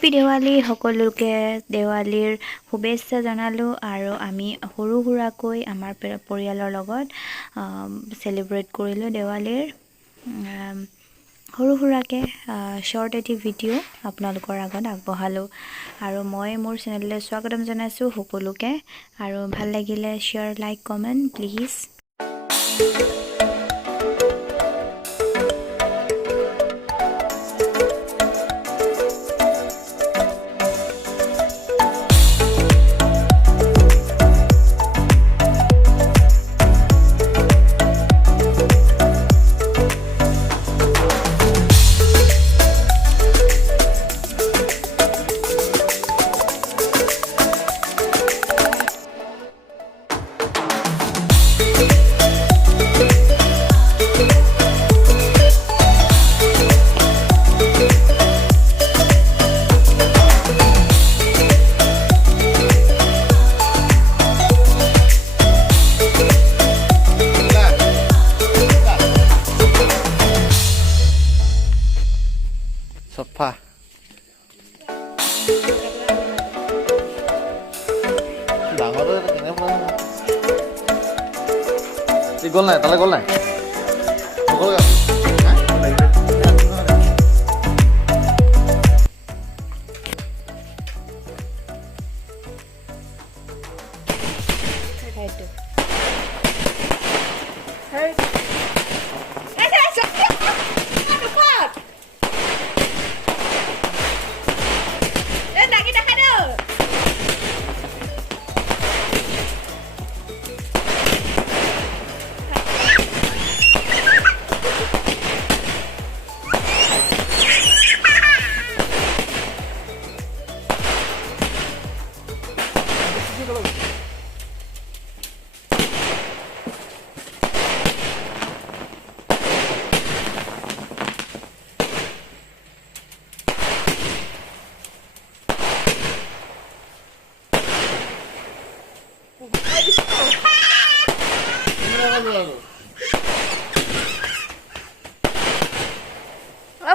Happy Diwali সকলোকে দেৱালীৰ শুভেচ্ছা জনালোঁ আৰু আমি সৰু সুৰাকৈ আমাৰ পৰিয়ালৰ লগত চেলিব্ৰেট কৰিলোঁ দেৱালীৰ সৰু সুৰাকৈ শ্বৰ্ট এটি ভিডিঅ' আপোনালোকৰ আগত আগবঢ়ালোঁ আৰু মই মোৰ চেনেললৈ স্বাগতম জনাইছোঁ সকলোকে আৰু ভাল লাগিলে share like comment please Sofa. ডাঙৰ এটা কেনে পৰা গ'ল নাই তালৈ গ'ল নাই নগ'ল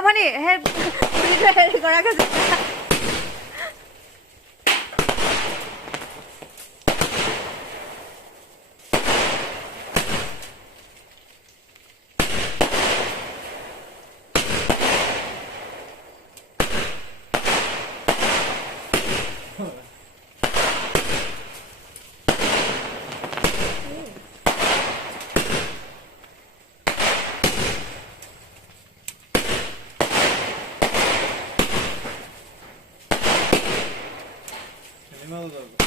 ভনী সেই গৰাকে No,